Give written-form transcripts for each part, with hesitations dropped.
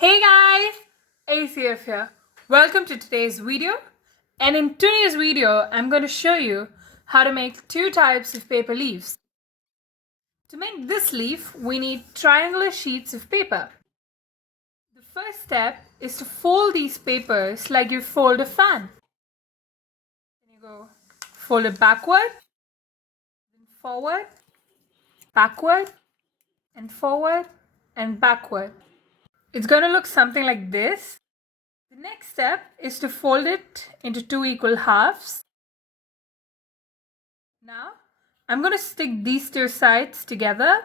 Hey guys, ACF here. Welcome to today's video. And in today's video, I'm going to show you how to make two types of paper leaves. To make this leaf, we need triangular sheets of paper. The first step is to fold these papers like you fold a fan. Then you go fold it backward, then forward, backward, and forward, and backward. It's going to look something like this. The next step is to fold it into two equal halves. Now, I'm going to stick these two sides together.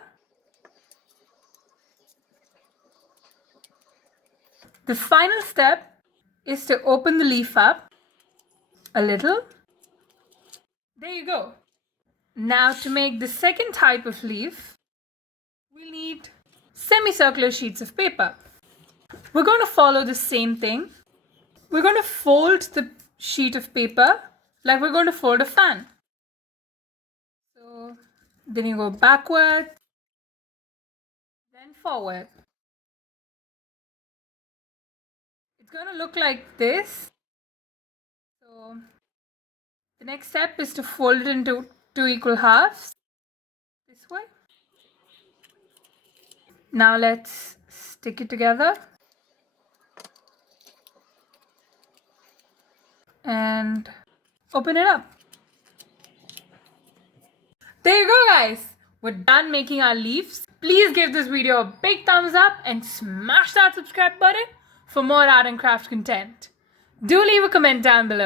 The final step is to open the leaf up a little. There you go. Now, to make the second type of leaf, we'll need semicircular sheets of paper. We're going to follow the same thing. We're going to fold the sheet of paper like we're going to fold a fan. So then you go backward, then forward. It's going to look like this. So the next step is to fold it into two equal halves this way. Now let's stick it together. And open it up. There you go, guys. We're done making our leaves. Please give this video a big thumbs up and smash that subscribe button for more art and craft content. Do leave a comment down below.